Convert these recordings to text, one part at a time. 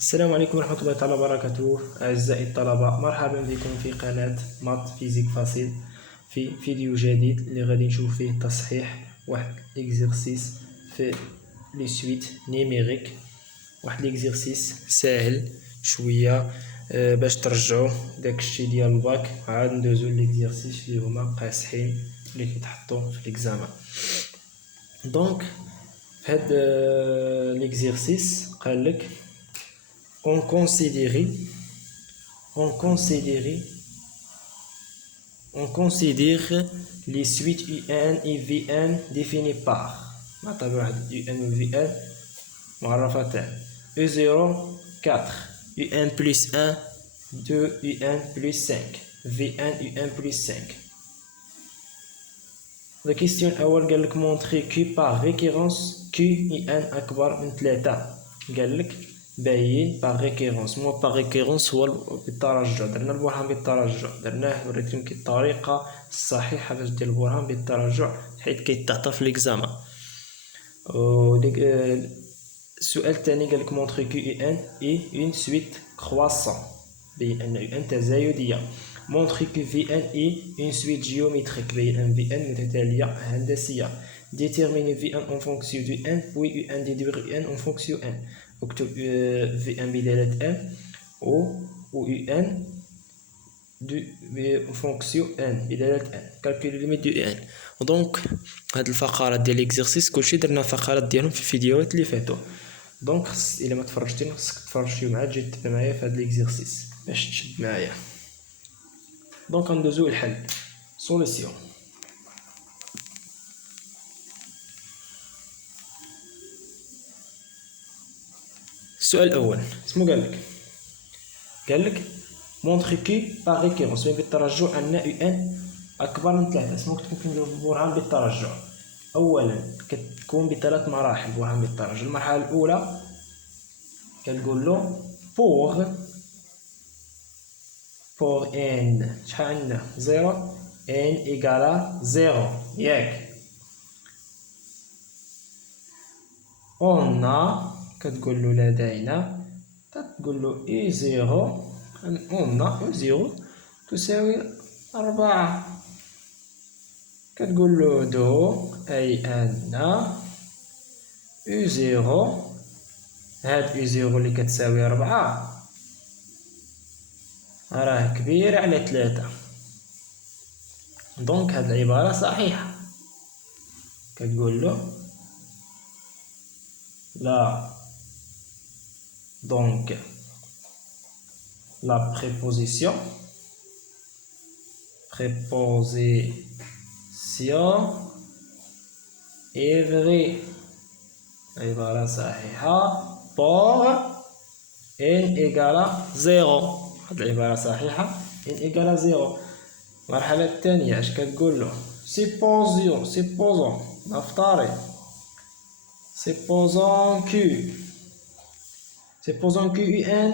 السلام عليكم ورحمة الله تعالى وبركاته. أعزائي الطلبة، مرحبا بكم في قناة مات فيزيك فاصيل في فيديو جديد اللي غادي نشوف فيه تصحيح واحد اكزرسيس في لي سويت نيميريك. واحد الاكزرسيس ساهل شوية باش ترجعوا داكشي ديال الباك. عاد ندوزو ليكزرسيس اللي هما قاصحين اللي كيتحطوا في ليكزامان. دونك في هاد ليكزرسيس قالك on considère les suites UN et VN définies par نعطي واحد UN و VN معرفتان U0 4 UN plus 1 2 UN plus 5 VN UN plus 5. La question الأول قالك montrer Q par récurrence Q UN أكبر من 3. قالك باين باغ ريكيرونس. مو باغ ريكيرونس هو بالترجع. درنا البرهان بالترجع، درناه وريتكم كي الطريقه الصحيحه باش دير البرهان بالترجع حيت كيتعطى في ليكزامان. وديك السؤال الثاني قالك مونطري كي يو ان اي اون سويت كرواسون، بين ان يو ان تزايديه. مونطري كي في ان اي اون سويت جيوميتريك، بين ان في ان متتاليه هندسيه. ديتيرميني في ان اون فونكسيون دو ان بوي يو ان ديدويغ ان اون فونكسيون ان. اكتب في ان بدالة ان و يو ان دو فونكسيون ان بدالة ان. كالكولي ليميت دو ان. دونك هاد الفقرات ديال ليكزرسيس كلشي درنا الفقرات ديالهم في الفيديوهات اللي فاتوا. دونك الا ما تفرجتي خصك تفرجتي معايا، تجي تبع معايا في هاد ليكزرسيس باش تشد معايا. دونك غندوزو للحل. سوليسيون. السؤال الاول اسمو قالك مونطري كي باغ ريكيرونس، بين بالترجع ان يو ان اكبر من 3. اسمو كتكون برهان بالترجع. اولا كتكون بثلاث مراحل برهان بالترجع. المرحله الاولى كنقول له بور ان شحال عندنا 0 ان ايكالا 0 ياك. اون كتقول له لدينا، تقول له اي 0 اون او 0 تساوي 4. كتقول له دو اي ان او 0، هاد او 0 اللي كتساوي 4 راه كبير على 3. دونك هاد العبارة صحيحة. كتقول له لا دونك لا préposition est vraie. عبارة صحيحة. pour n égale 0. هاد العبارة صحيحة. n égale 0. المرحلة الثانية اش كتقول له؟ supposons نفترض supposons que un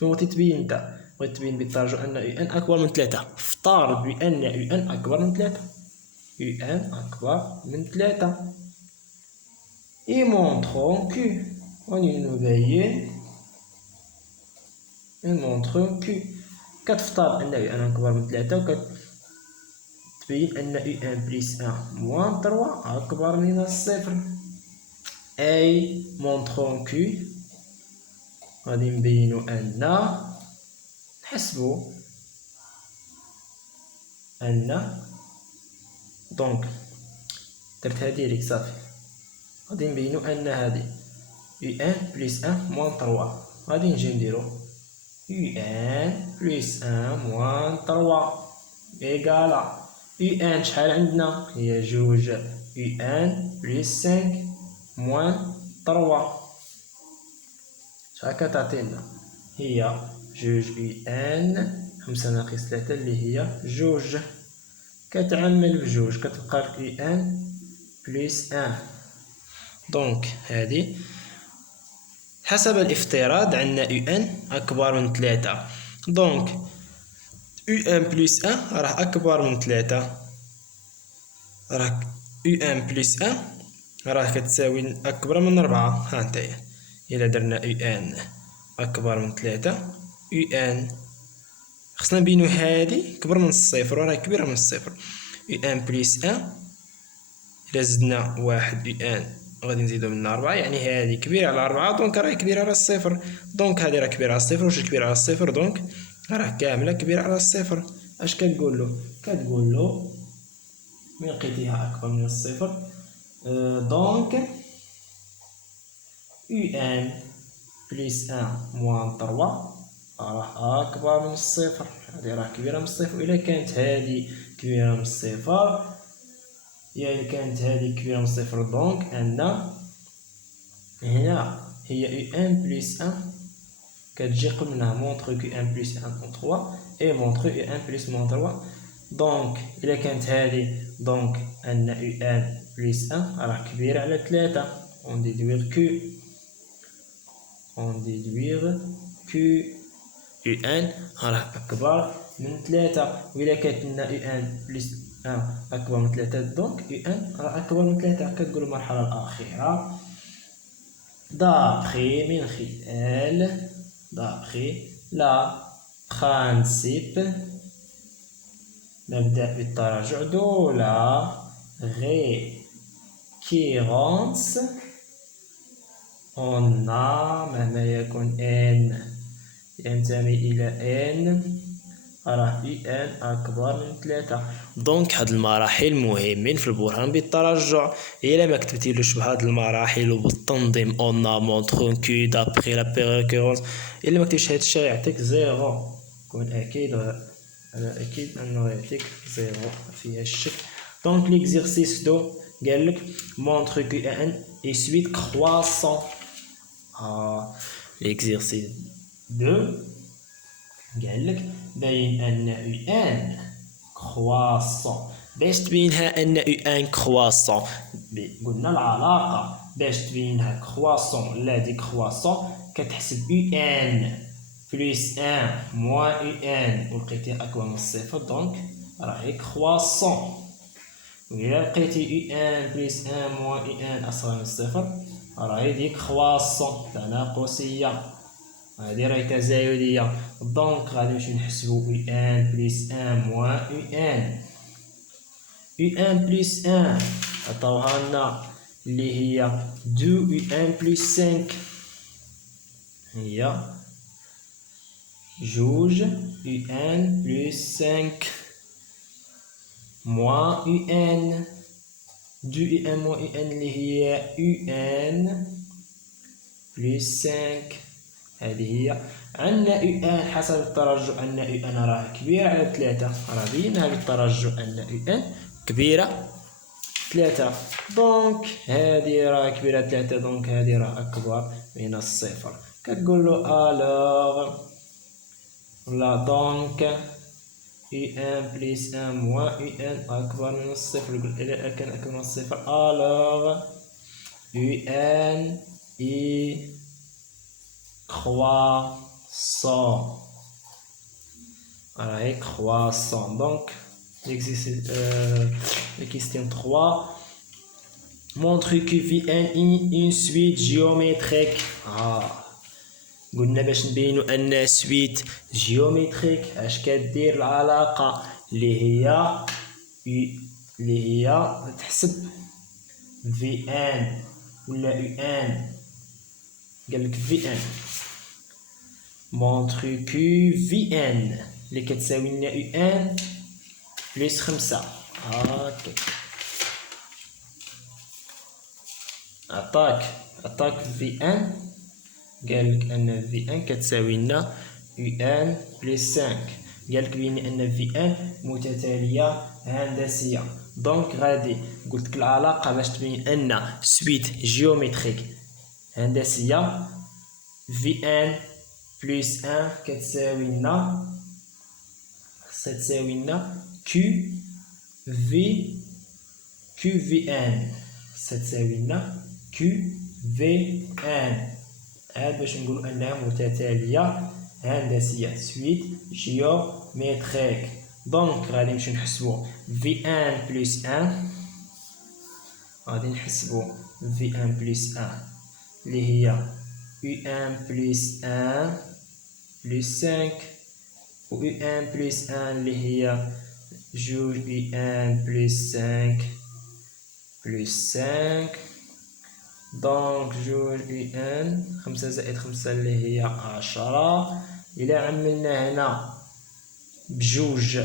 بغيتي تبين نتا، بغيت تبين بالترجع ان ان اكبر من 3. افترض بان ان اكبر من 3. ان اكبر من 3. et montrons que ونبين montrons que كتفترض ان ان اكبر من 3 وكتبين ان ان بلس 1 موان 3 اكبر من الصفر. اي montrons que غادي نبينو ان نحسبو ان دونك درت هادي ليك صافي. غادي نبينو ان هادي يو ان بلس 1 موان 3. غادي نجي نديرو يو ان بلس 1 موان 3 ايكالا يو ان شحال عندنا؟ هي جوج. يو ان بلس 5 موان 3 شحال كتعطينا؟ هي جوج يو ان 5 ناقص 3 اللي هي جوج. كتعمل بجوج كتبقى لك يو ان بلس 1. دونك هادي حسب الافتراض عندنا يو ان اكبر من 3. دونك يو ان بلس 1 راه اكبر من 3. راه يو ان بلس 1 راه كتساوي اكبر من 4. ها نتايا الا درنا يو ان أكبر من 3 يو ان. خصنا نبينو هادي كبر من الصفر وراهي كبيرة من الصفر. يو ان بليس ان، إلا زدنا واحد يو ان غادي نزيدو منها 4، يعني هادي كبيرة على 4 دونك راهي كبيرة على الصفر. دونك هادي راه كبيرة على الصفر، واش كبيرة على الصفر دونك راه كاملة كبيرة على الصفر. اش كتقولو؟ كتقولو من لقيتيها أكبر من الصفر دونك يو ان بليس ان موان 3 راه أكبر من الصفر. هادي راه كبيرة من الصفر. إلا كانت هادي كبيرة من الصفر، يعني كانت هادي كبيرة من الصفر دونك أن هنا هي يو ان بليس ان كتجي قبلها مونطخ يو ان بليس ان اون 3 اي مونطخ يو ان بليس موان 3. دونك إلا كانت هادي دونك أن يو ان بليس ان راه كبيرة على 3. اون ديدويغ كو يو ان راه أكبر من 3. وإلا كانت لنا يو ان بليس ان أكبر من 3 دونك يو ان راه أكبر من 3. كتقول المرحلة الأخيرة d'après من خلال d'après لا برانسيب. نبدأ بالتراجع دو لا ريكيرونس. on a مهما يكن n ينتمي إلى n راه في ان أكبر من 3. دونك هاد المراحل مهمين في البرهان بالترجع. إلا ما كتبتيلوش بهاد المراحل وبالتنظيم اون ا مونطخ كو دابخي لا بيريكورونس، إلا ما كتبتيش هاد الشي يعطيك زيرو. كون أكيد أكيد أنه يعطيك زيرو فيها الشك. دونك ليكزيرسيس دو قالك مونطخ كو ان اي سويت كخواصون. ليكزيرسيس دو قالك بين أن يو ان كخواصون. باش تبينها أن يو ان كخواصون قلنا العلاقة باش تبينها كخواصون لا دي كخواصون كتحسب يو ان بليس ان موان يو ان ولقيتيها أكبر من الصفر دونك راهي كخواصون. وإلا لقيتي يو ان بليس ان موان يو ان أصغر من الصفر راهي دي كخواصون تناقصية. هادي راهي تزايدية دونك غادي نمشيو نحسبو يو ان بليس ان موان يو ان. يو ان بليس ان عطاوها لنا اللي هي دو يو ان بليس 5 هي جوج يو ان بليس 5 موان يو ان. دو يو ان موان يو ان اللي هي يو ان بليس 5. هذه هي عندنا يو ان حسب الترجع أن يو ان راه كبيرة على 3. راه بينا بالترجع أن يو ان كبيرة 3 دونك هذه راه كبيرة 3 دونك هذه راه أكبر من الصفر. كتقولو ألوغ ولا دونك يو ان بليس ان موان يو ان أكبر من الصفر. إذا كان أكبر من الصفر ألوغ يو ان إي croissant. Voilà, et croissant. Donc, la question 3. Montre que Vn une suite géométrique. قلنا باش نبينو أن سويت جيومتريك اش كدير العلاقة اللي هي تحسب Vn ولا Un. قالك Vn مونطخ كو في ان اللي كتساوي لنا يو ان بليس 5. هاكا عطاك في ان قالك ان في ان كتساوي لنا يو ان بليس 5. قالك بان ان في ان متتالية هندسية دونك غادي قلتلك العلاقة باش تبين ان سويت جيومتريك هندسية في ان بليس ان كتساوي لنا كي في ان ستساوي لنا كي في ان. هاد باش نقولو انها متتالية هندسية سويت جيومتريك. دونك غادي نمشيو نحسبو في ان بليس ان. غادي نحسبو في ان بليس ان اللي هي UN plus 1 plus 5 و UN plus 1 اللي هي جوج UN plus 5 plus 5. دونك جوج UN 5 زائد 5 اللي هي 10. إلا عملنا هنا بجوج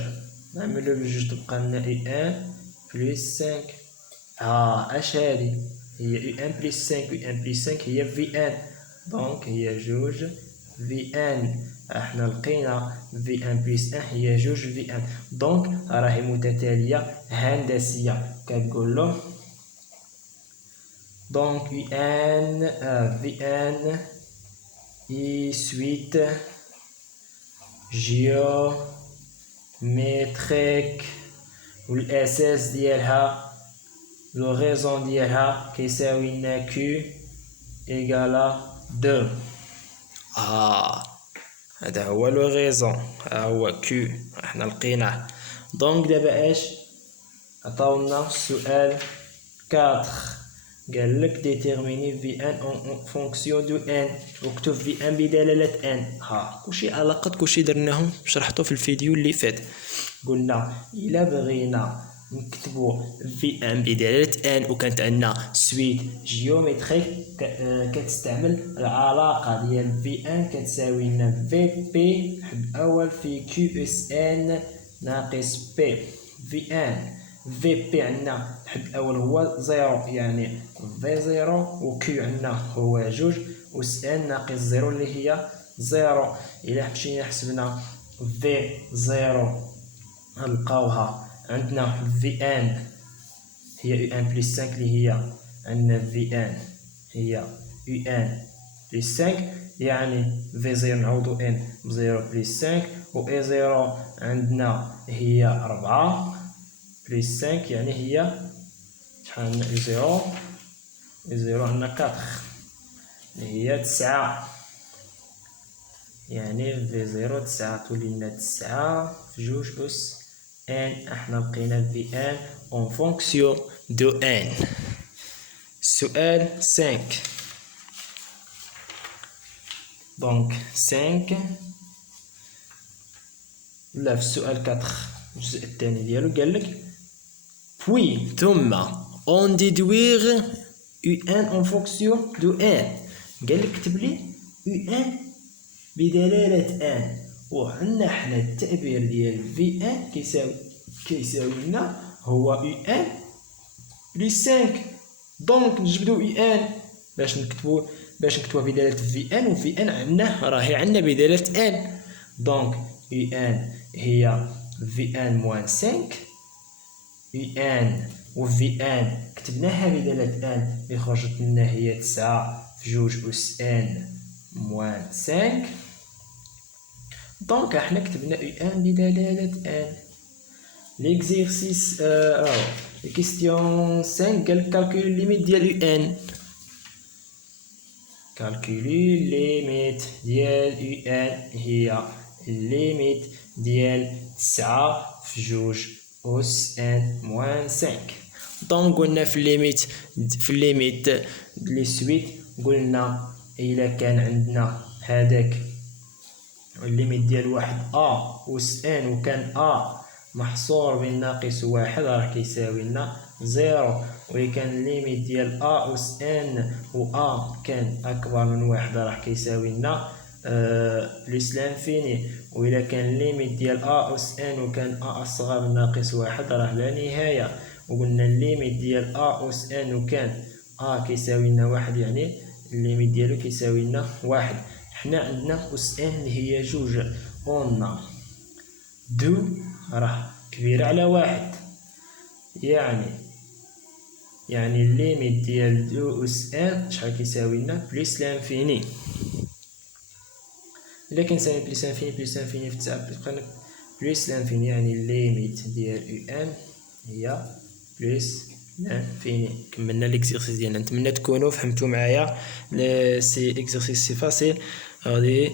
نعملو بجوج تبقى لنا UN plus 5. اش هادي هي UN plus 5 UN plus 5 هي VN. دونك هي جوج VN. احنا لقينا VN plus 1 هي جوج VN. دونك راهي متتالية هندسية كتقولو دونك VN I suite géométrique والأساس ديالها لو غيزون ديالها كيساوي لنا Q إيكالا 2. هذا هو لو غيزون، ها هو Q احنا لقيناه. دونك دابا اش عطاونا السؤال 4 قالك ديتيرميني في ان اون فونكسيون دو ان وكتب في ان بدلالة ان. كلشي علاقات كلشي درناهم شرحتو في الفيديو اللي فات. قلنا الا بغينا نكتبو في ان بدلالة ان وكانت عندنا سويت جيومتريك كتستعمل العلاقة ديال في ان كتساوي لنا في بي حد اول في كيو اس ان ناقص بي. في ان في بي عندنا الحد الاول هو زيرو يعني في زيرو و كيو عندنا هو جوج و اس ان ناقص زيرو اللي هي زيرو. الى مشينا حسبنا في زيرو غنلقاوها عندنا في ان هي يو ان بلس 5 اللي هي عندنا في ان هي يو ان بلس 5 يعني في زيرو نعوضو ان بزيرو بلس 5 و اي زيرو عندنا هي 4 بلس 5 يعني هي شحال عندنا اي زيرو. اي زيرو عندنا 4 اللي هي 9 يعني في زيرو 9 تولي لنا 9 في جوج أس ان. احنا لقينا في ان اون فونكسيون دو ان. سؤال 5 دونك 5 لا في السؤال 4 الجزء الثاني ديالو قالك puis ثم on déduire un en fonction de n. قالك كتب لي un بدلالة ان وعندنا حنا التعبير ديال في ان كيساوي لنا هو ان بلس 5. دونك نجبدو ان باش نكتبو بدالة في ان و في ان عندنا راهي عندنا بدالة ان. دونك ان هي في ان موان 5 ان و في ان كتبناها بدالة ان اللي خرجت لنا هي 9 في جوج أس ان موان 5. دونك احنا كتبنا ان بدلالة ان. ليكزيرسيس كيستيون 5 قال كالكولي ليميت ديال ان. كالكولي ليميت ديال ان هي الليميت ديال 9 في جوج أس ان موان 5. دونك قلنا في الليميت لي سويت قلنا إلا كان عندنا هذاك الليميت ديال واحد أس ان وكان محصور بين ناقص واحد راه كيساوي لنا زيرو. وإلا كان الليميت ديال أس ان و كان أكبر من واحد راه كيساوي لنا بلس لانفيني. وإلا كان الليميت ديال أس ان وكان أصغر من ناقص واحد راه لا نهاية. وقلنا الليميت ديال أس ان وكان كيساوي لنا واحد يعني الليميت ديالو كيساوي لنا واحد. حنا عندنا أس ان اللي هي جوج قلنا دو راه كبيرة على واحد يعني الليميت ديال دو أس ان شحال كيساوي لنا بلس لانفيني. إلا كنساوي بلس لانفيني في 9 بلس لانفيني يعني الليميت ديال يو ان هي بلس لانفيني. كملنا ليكزيرسيس ديالنا. نتمنى تكونوا فهمتوا معايا سي اكزرسيس سي فاسيل. غادي